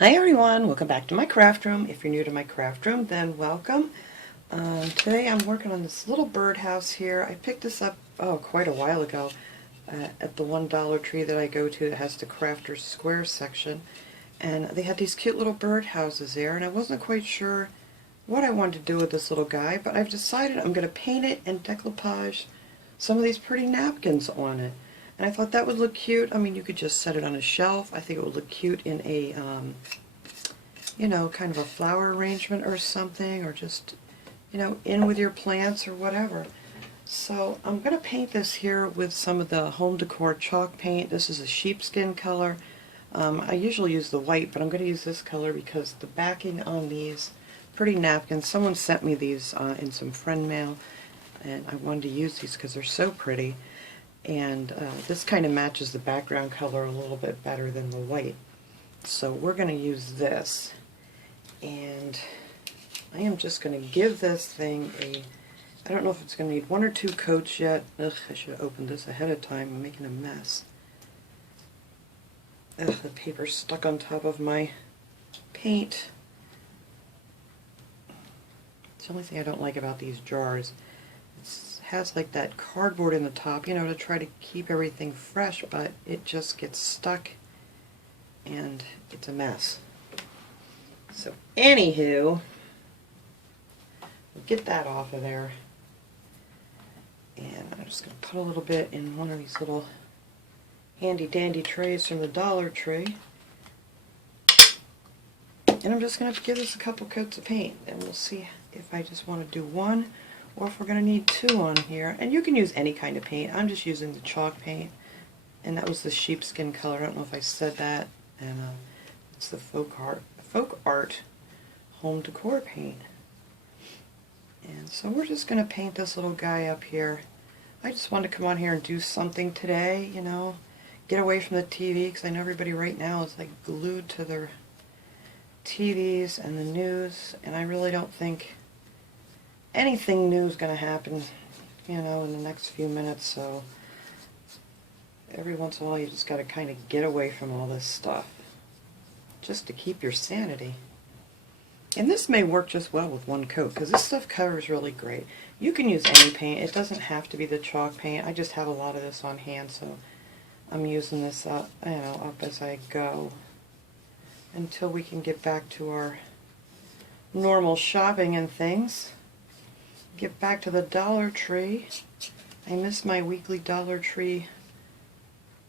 Hi everyone, welcome back to my craft room. If you're new to my craft room, then welcome. Today I'm working on this little birdhouse here. I picked this up, quite a while ago at the $1 tree that I go to that has the Crafters Square section. And they had these cute little birdhouses there, and I wasn't quite sure what I wanted to do with this little guy, but I've decided I'm going to paint it and decoupage some of these pretty napkins on it. And I thought that would look cute. I mean, you could just set it on a shelf. I think it would look cute in a, kind of a flower arrangement or something, or just, in with your plants or whatever. So I'm going to paint this here with some of the home decor chalk paint. This is a sheepskin color. I usually use the white, but I'm going to use this color because the backing on these pretty napkins, someone sent me these in some friend mail, and I wanted to use these because they're so pretty. And this kind of matches the background color a little bit better than the white. So we're going to use this. And I am just going to give this thing I don't know if it's going to need 1 or 2 coats yet. Ugh, I should have opened this ahead of time. I'm making a mess. Ugh, the paper's stuck on top of my paint. It's the only thing I don't like about these jars. It has like that cardboard in the top, to try to keep everything fresh, but it just gets stuck and it's a mess. So anywho, we'll get that off of there. And I'm just going to put a little bit in one of these little handy dandy trays from the Dollar Tree. And I'm just going to give this a couple coats of paint, and we'll see if I just want to do 1 or if we're going to need 2 on here. And you can use any kind of paint. I'm just using the chalk paint, and that was the sheepskin color. I don't know if I said that. And it's the folk art home decor paint. And so we're just going to paint this little guy up here. I just wanted to come on here and do something today, get away from the TV, because I know everybody right now is like glued to their TVs and the news, and I really don't think anything new is going to happen, in the next few minutes. So every once in a while you just got to kind of get away from all this stuff, just to keep your sanity. And this may work just well with 1 coat, because this stuff covers really great. You can use any paint. It doesn't have to be the chalk paint. I just have a lot of this on hand, so I'm using this up as I go until we can get back to our normal shopping and things. Get back to the Dollar Tree. I miss my weekly Dollar Tree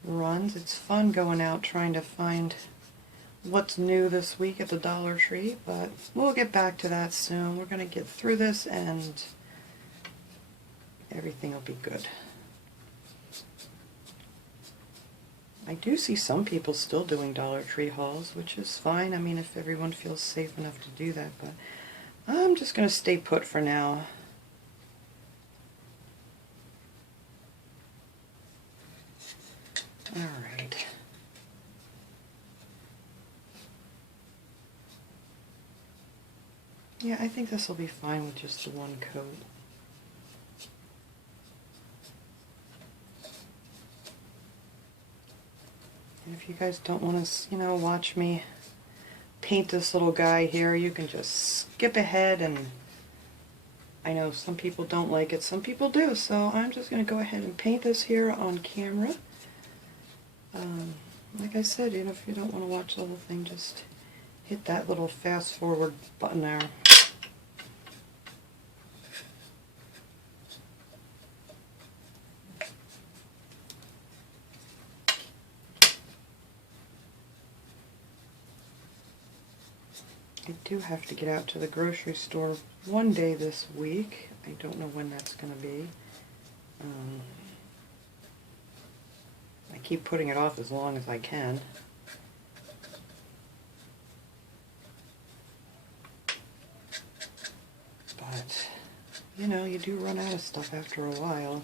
runs. It's fun going out trying to find what's new this week at the Dollar Tree, but we'll get back to that soon. We're going to get through this and everything will be good. I do see some people still doing Dollar Tree hauls, which is fine. I mean, if everyone feels safe enough to do that, but I'm just going to stay put for now. All right. Yeah, I think this will be fine with just the 1 coat. And if you guys don't want to, watch me paint this little guy here, you can just skip ahead. And I know some people don't like it, some people do, so I'm just going to go ahead and paint this here on camera. Like I said, if you don't want to watch the whole thing, just hit that little fast forward button there. I do have to get out to the grocery store one day this week. I don't know when that's going to be. I keep putting it off as long as I can. But, you do run out of stuff after a while.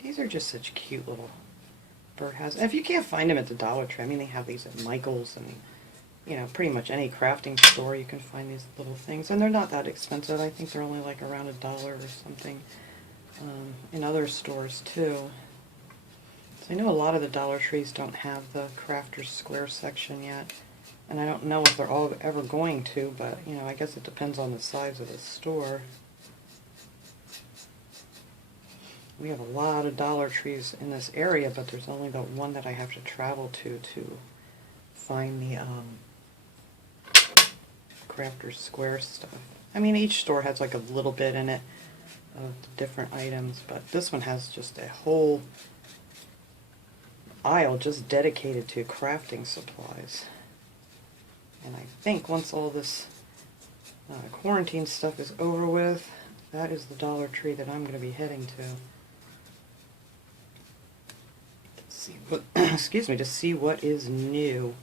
These are just such cute little birdhouses. If you can't find them at the Dollar Tree, I mean, they have these at Michael's and you know, pretty much any crafting store you can find these little things, and they're not that expensive. I think they're only like around $1 or something in other stores too. So I know a lot of the Dollar Trees don't have the Crafter's Square section yet, and I don't know if they're all ever going to, but you know, I guess it depends on the size of the store. We have a lot of Dollar Trees in this area, but there's only the one that I have to travel to find the Crafter's Square stuff. I mean, each store has like a little bit in it of different items, but this one has just a whole aisle just dedicated to crafting supplies. And I think once all this quarantine stuff is over with, that is the Dollar Tree that I'm going to be heading to. See what, excuse me, to see what is new.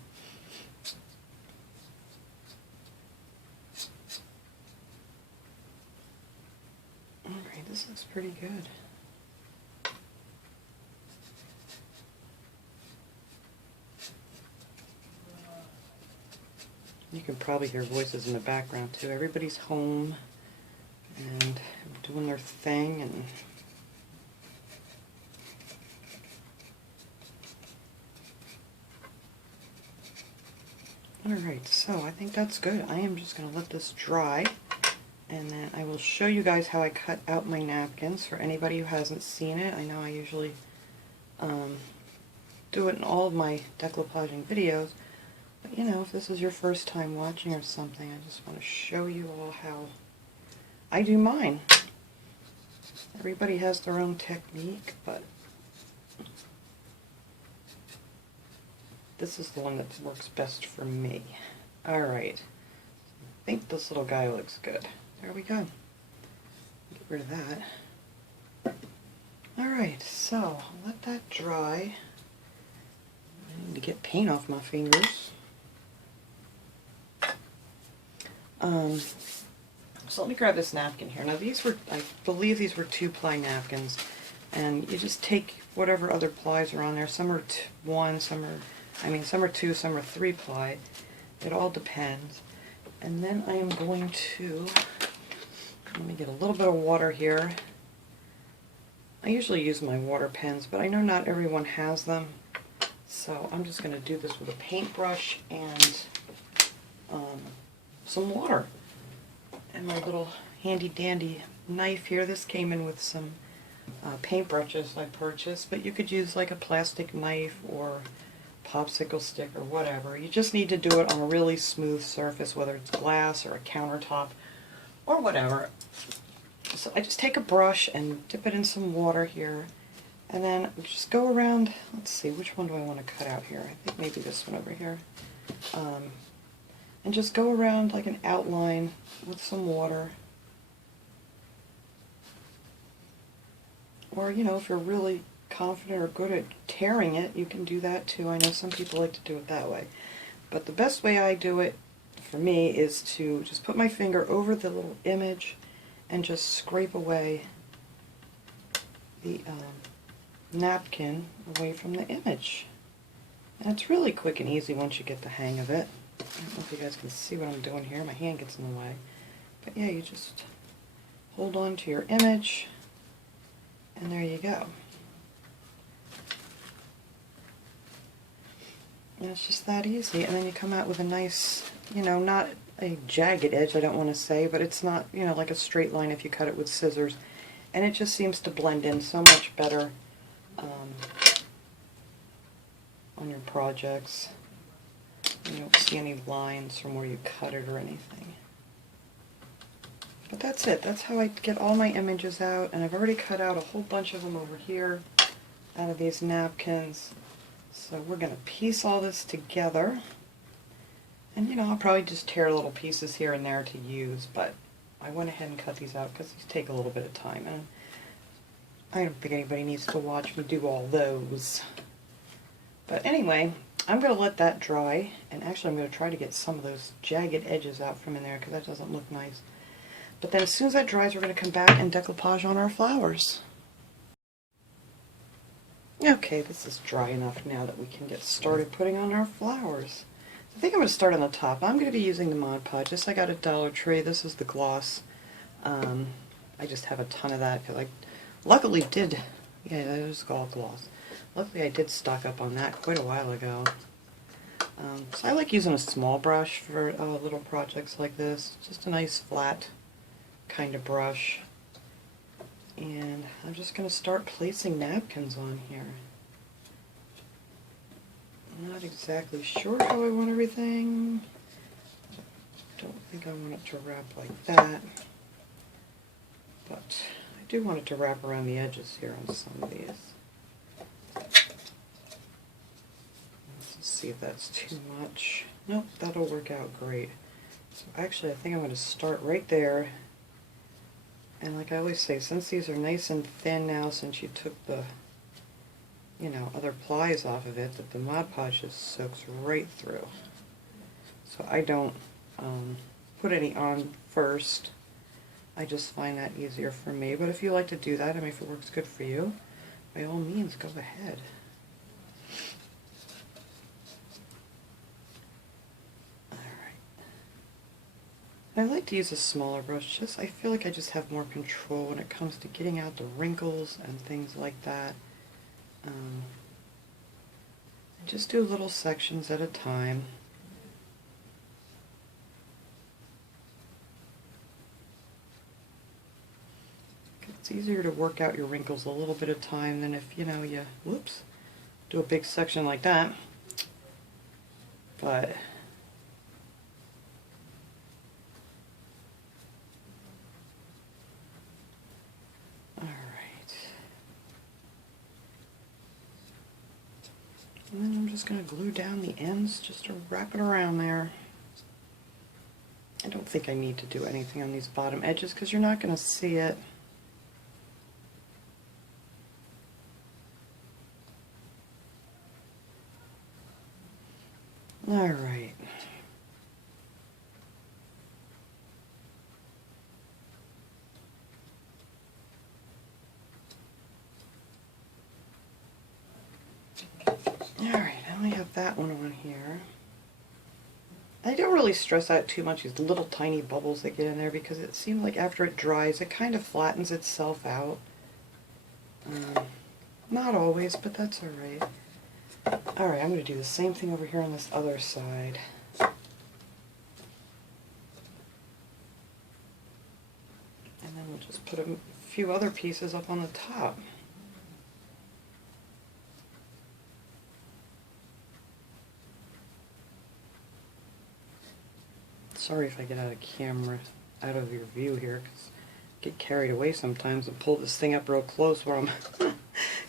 Alright, this looks pretty good. You can probably hear voices in the background too. Everybody's home and doing their thing, and alright, so I think that's good. I am just going to let this dry, and then I will show you guys how I cut out my napkins for anybody who hasn't seen it. I know I usually do it in all of my decoupaging videos, but you know, if this is your first time watching or something, I just want to show you all how I do mine. Everybody has their own technique, but this is the one that works best for me. Alright, I think this little guy looks good. There we go. Get rid of that. Alright, so I'll let that dry. I need to get paint off my fingers. So let me grab this napkin here. Now these were, I believe these were 2-ply napkins, and you just take whatever other plies are on there. Some are 1, some are 2, some are 3-ply. It all depends. And then I am going to, let me get a little bit of water here. I usually use my water pens, but I know not everyone has them. So I'm just going to do this with a paintbrush and some water. And my little handy dandy knife here. This came in with some paintbrushes I purchased, but you could use like a plastic knife or popsicle stick or whatever. You just need to do it on a really smooth surface, whether it's glass or a countertop or whatever. So I just take a brush and dip it in some water here, and then just go around. Let's see, which one do I want to cut out here? I think maybe this one over here. And just go around like an outline with some water. Or, you know, if you're really confident or good at tearing it, you can do that too. I know some people like to do it that way. But the best way I do it, for me, is to just put my finger over the little image and just scrape away the napkin away from the image. And it's really quick and easy once you get the hang of it. I don't know if you guys can see what I'm doing here. My hand gets in the way. But yeah, you just hold on to your image, and there you go. And it's just that easy. And then you come out with a nice, you know, not a jagged edge, I don't want to say, but it's not, you know, like a straight line if you cut it with scissors. And it just seems to blend in so much better on your projects. You don't see any lines from where you cut it or anything. But that's it. That's how I get all my images out, and I've already cut out a whole bunch of them over here out of these napkins. So we're going to piece all this together. And you know, I'll probably just tear little pieces here and there to use, but I went ahead and cut these out because these take a little bit of time, and I don't think anybody needs to watch me do all those. But anyway, I'm going to let that dry, and actually I'm going to try to get some of those jagged edges out from in there because that doesn't look nice. But then as soon as that dries, we're going to come back and decoupage on our flowers. Okay, this is dry enough now that we can get started putting on our flowers. I think I'm going to start on the top. I'm going to be using the Mod Podge. This I got at Dollar Tree. This is the gloss. I just have a ton of that because I luckily did, yeah, that is called gloss. Luckily I did stock up on that quite a while ago. So I like using a small brush for little projects like this. Just a nice flat kind of brush. And I'm just going to start placing napkins on here. I'm not exactly sure how I want everything. Don't think I want it to wrap like that. But I do want it to wrap around the edges here on some of these. Let's see if that's too much. Nope, that'll work out great. So actually I think I'm going to start right there. And like I always say, since these are nice and thin now, since you took the, you know, other plies off of it, that the Mod Podge just soaks right through. So I don't put any on first. I just find that easier for me. But if you like to do that, I mean, if it works good for you, by all means, go ahead. I like to use a smaller brush, just I feel like I just have more control when it comes to getting out the wrinkles and things like that. Just do little sections at a time. It's easier to work out your wrinkles a little bit at a time than if, you know, you, whoops, do a big section like that. But and then I'm just going to glue down the ends just to wrap it around there. I don't think I need to do anything on these bottom edges because you're not going to see it. Alright. Alright, I only have that one on here. I don't really stress out too much these little tiny bubbles that get in there because it seems like after it dries it kind of flattens itself out. Not always, but that's alright. Alright, I'm going to do the same thing over here on this other side. And then we'll just put a few other pieces up on the top. Sorry if I get out of camera, out of your view here, because I get carried away sometimes and pull this thing up real close where I'm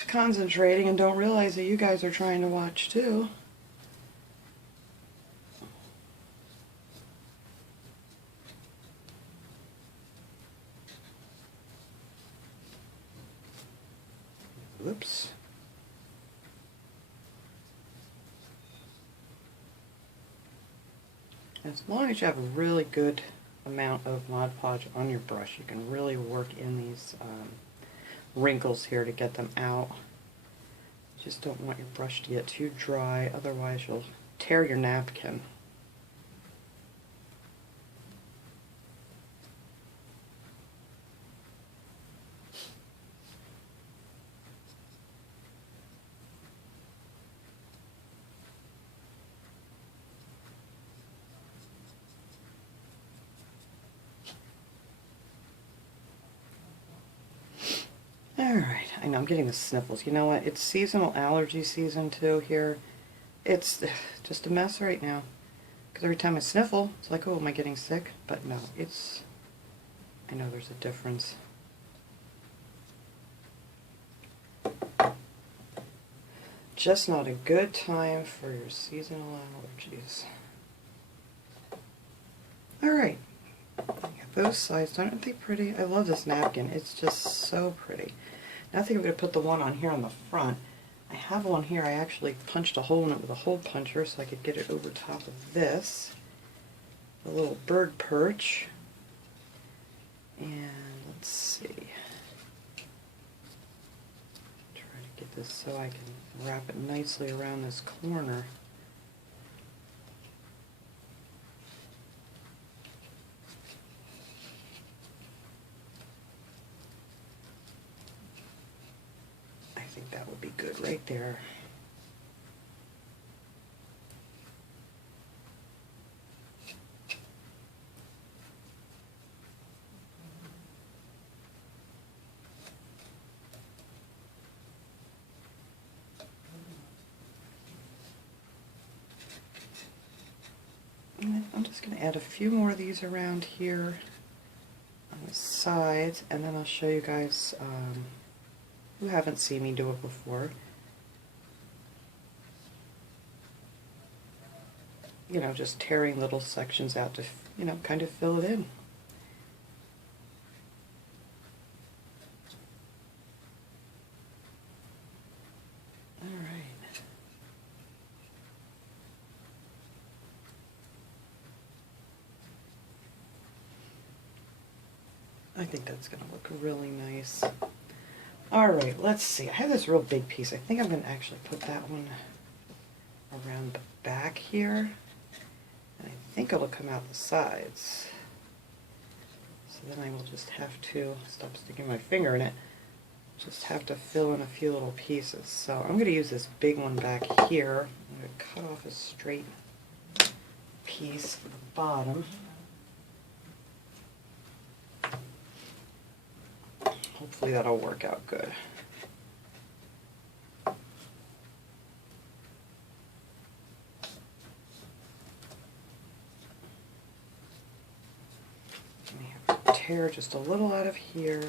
concentrating and don't realize that you guys are trying to watch too. Whoops. As long as you have a really good amount of Mod Podge on your brush, you can really work in these wrinkles here to get them out. Just don't want your brush to get too dry, otherwise you'll tear your napkin. Alright, I know I'm getting the sniffles. You know what? It's seasonal allergy season too here. It's just a mess right now. Because every time I sniffle, it's like, oh, am I getting sick? But no, it's, I know there's a difference. Just not a good time for your seasonal allergies. Alright, those sides, aren't they pretty? I love this napkin. It's just so pretty. Now I think I'm going to put the one on here on the front. I have one here. I actually punched a hole in it with a hole puncher so I could get it over top of this. A little bird perch. And let's see. Try to get this so I can wrap it nicely around this corner. I think that would be good right there. And I'm just going to add a few more of these around here on the sides, and then I'll show you guys who haven't seen me do it before. You know, just tearing little sections out to, you know, kind of fill it in. I think that's going to look really nice. Alright, let's see. I have this real big piece. I think I'm going to actually put that one around the back here. And I think it'll come out the sides. So then I will just have to, stop sticking my finger in it, just have to fill in a few little pieces. So I'm going to use this big one back here. I'm going to cut off a straight piece for the bottom. Hopefully that'll work out good. We have to tear just a little out of here.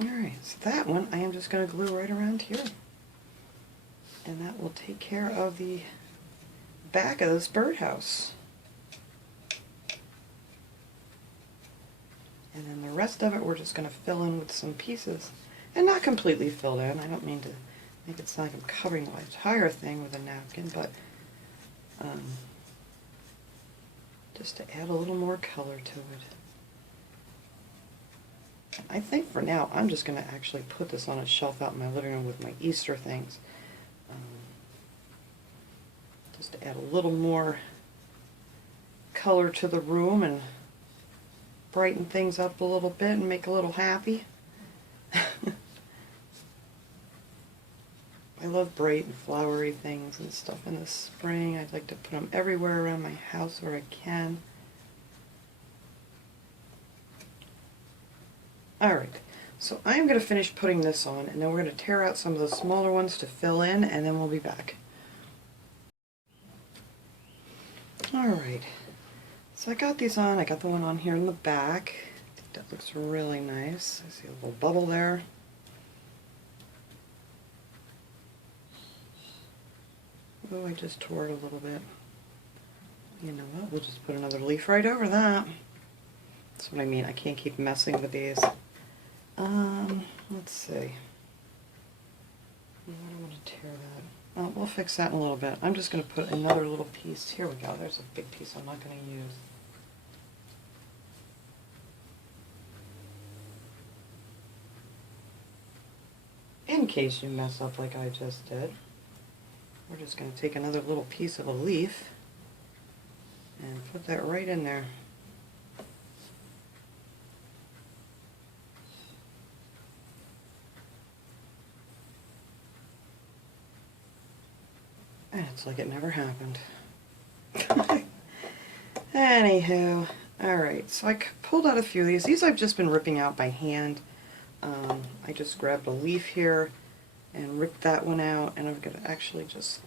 Alright, so that one I am just going to glue right around here. And that will take care of the back of this birdhouse. And then the rest of it we're just going to fill in with some pieces. And not completely filled in. I don't mean to make it sound like I'm covering the entire thing with a napkin, but just to add a little more color to it. I think for now I'm just going to actually put this on a shelf out in my living room with my Easter things. Just to add a little more color to the room and brighten things up a little bit and make a little happy. I love bright and flowery things and stuff in the spring. I'd like to put them everywhere around my house where I can. Alright, so I'm going to finish putting this on, and then we're going to tear out some of the smaller ones to fill in, and then we'll be back. Alright, so I got these on. I got the one on here in the back. I think that looks really nice. I see a little bubble there. Oh, I just tore it a little bit. You know what, we'll just put another leaf right over that. That's what I mean, I can't keep messing with these. Let's see. I don't want to tear that. Oh, we'll fix that in a little bit. I'm just going to put another little piece. Here we go. There's a big piece I'm not going to use. In case you mess up like I just did, we're just going to take another little piece of a leaf and put that right in there. And it's like it never happened. Anywho, alright, so I pulled out a few of these. These I've just been ripping out by hand. I just grabbed a leaf here and ripped that one out, and I'm going to actually just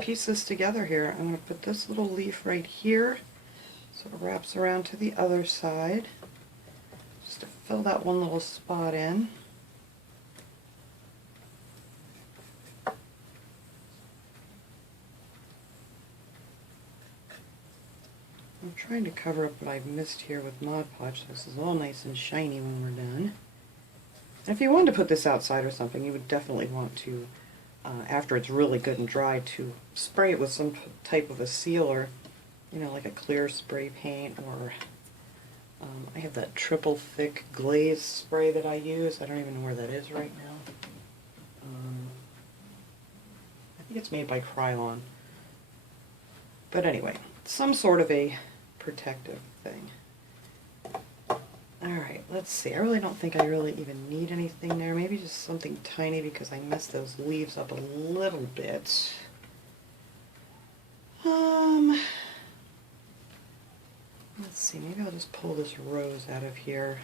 piece this together here. I'm going to put this little leaf right here so it wraps around to the other side, just to fill that one little spot in. I'm trying to cover up what I've missed here with Mod Podge, so this is all nice and shiny when we're done. And if you wanted to put this outside or something, you would definitely want to, after it's really good and dry, to spray it with some type of a sealer, you know, like a clear spray paint or I have that triple thick glaze spray that I use. I don't even know where that is right now. I think it's made by Krylon. But anyway, some sort of a protective thing. Alright, let's see. I really don't think I really even need anything there. Maybe just something tiny because I messed those leaves up a little bit. Let's see, maybe I'll just pull this rose out of here.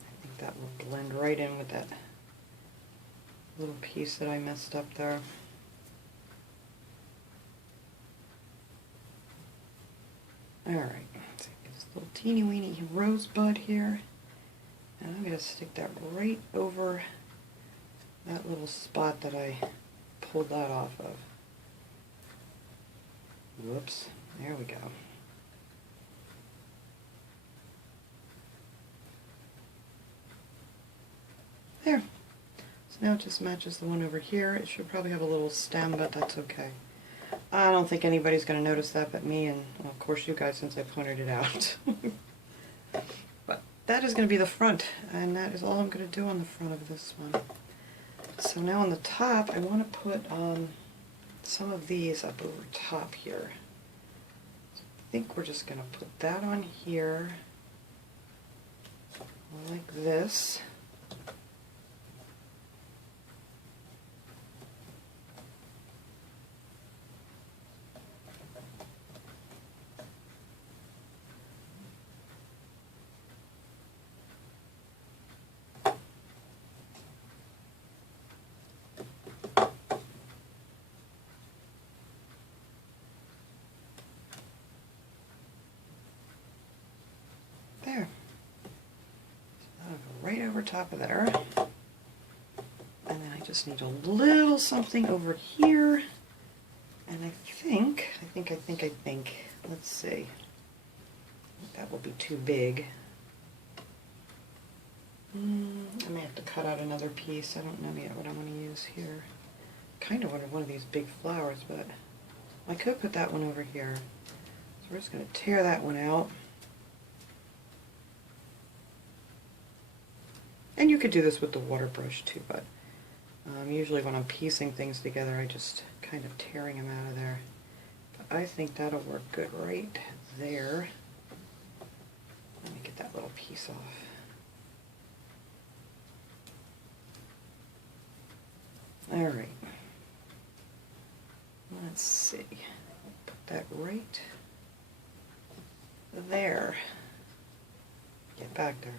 I think that will blend right in with that little piece that I messed up there. Alright, let's see, this little teeny weeny rosebud here. And I'm going to stick that right over that little spot that I pulled that off of. Whoops, there we go. There. So now it just matches the one over here. It should probably have a little stem, but that's okay. I don't think anybody's going to notice that but me, and well, of course you guys, since I pointed it out. But that is going to be the front, and that is all I'm going to do on the front of this one. So now on the top, I want to put some of these up over top here. So I think we're just going to put that on here, like this. There. So that'll go right over top of there. And then I just need a little something over here. And I think, let's see. That will be too big. I may have to cut out another piece. I don't know yet what I'm going to use here. Kind of wanted one of these big flowers, but I could put that one over here. So we're just going to tear that one out. And you could do this with the water brush too, but usually when I'm piecing things together, I just kind of tearing them out of there. But I think that'll work good right there. Let me get that little piece off. Alright. Let's see. Put that right there. Get back there.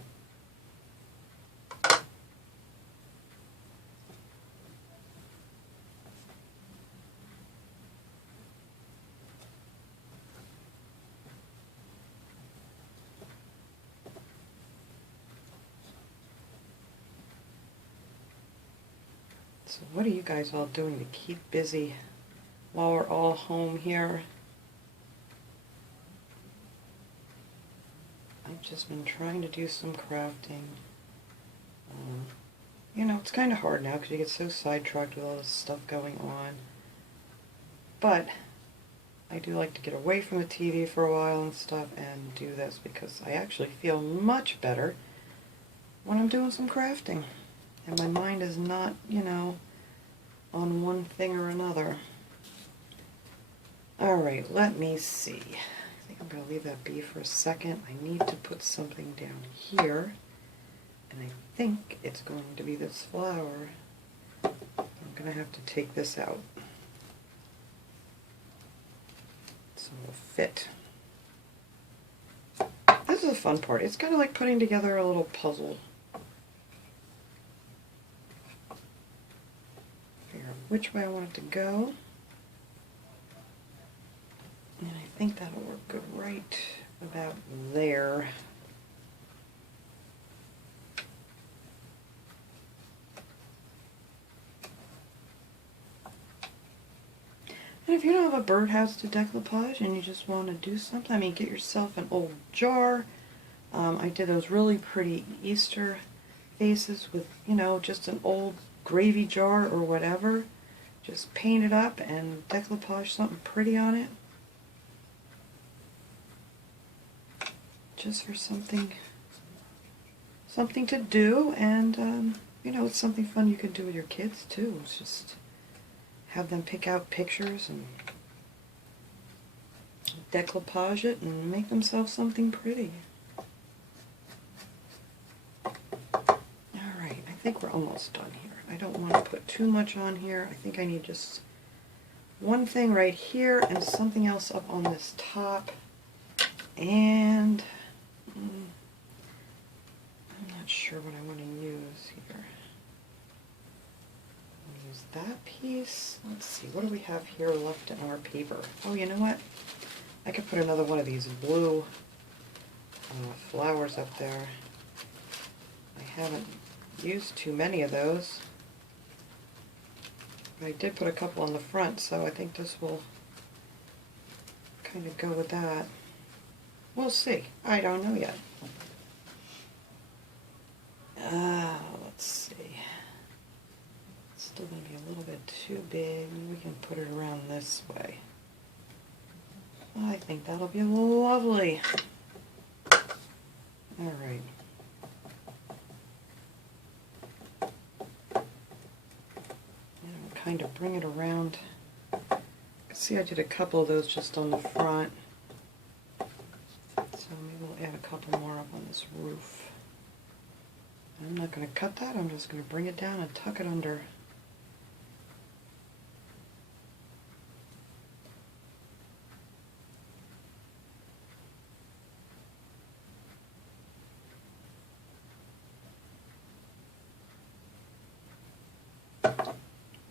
So what are you guys all doing to keep busy while we're all home here? I've just been trying to do some crafting. You know, it's kind of hard now because you get so sidetracked with all this stuff going on. But I do like to get away from the TV for a while and stuff and do this because I actually feel much better when I'm doing some crafting. And my mind is not, you know, on one thing or another. Alright, let me see. I think I'm going to leave that be for a second. I need to put something down here. And I think it's going to be this flower. I'm going to have to take this out. So it'll fit. This is the fun part. It's kind of like putting together a little puzzle. Which way I want it to go. And I think that'll work good right about there. And if you don't have a birdhouse to decoupage and you just want to do something, I mean, get yourself an old jar. I did those really pretty Easter vases with, you know, just an old gravy jar or whatever. just paint it up and decoupage something pretty on it. Just for something to do, and you know, it's something fun you can do with your kids too. It's just have them pick out pictures and decoupage it and make themselves something pretty. Alright, I think we're almost done here. I don't want to put too much on here. I think I need just one thing right here and something else up on this top. And I'm not sure what I want to use here. I'll use that piece. Let's see, what do we have here left in our paper? Oh, you know what? I could put another one of these blue flowers up there. I haven't used too many of those. But I did put a couple on the front, so I think this will kind of go with that. We'll see. I don't know yet. Let's see. It's still going to be a little bit too big. We can put it around this way. I think that'll be lovely. Alright. Kind of bring it around. See, I did a couple of those just on the front. So maybe we'll add a couple more up on this roof. I'm not going to cut that, I'm just going to bring it down and tuck it under.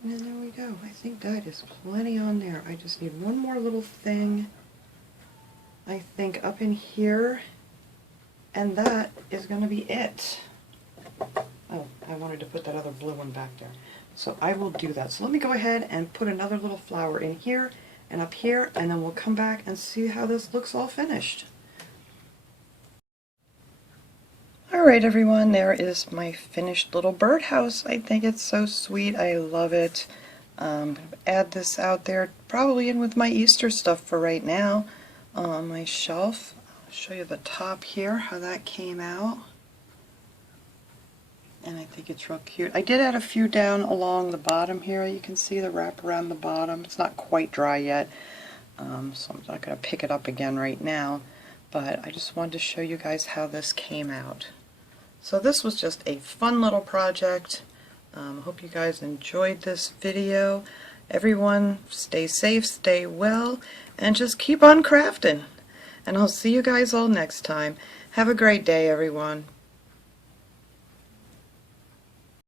And there we go. I think that is plenty on there. I just need one more little thing, I think, up in here, and that is going to be it. Oh, I wanted to put that other blue one back there. So I will do that. So let me go ahead and put another little flower in here and up here, and then we'll come back and see how this looks all finished. Alright everyone, there is my finished little birdhouse. I think it's so sweet. I love it. Add this out there, probably in with my Easter stuff for right now on my shelf. I'll show you the top here, how that came out. And I think it's real cute. I did add a few down along the bottom here. You can see the wrap around the bottom. It's not quite dry yet, so I'm not going to pick it up again right now. But I just wanted to show you guys how this came out. So this was just a fun little project. Hope you guys enjoyed this video. Everyone stay safe, stay well, and just keep on crafting. And I'll see you guys all next time. Have a great day, everyone.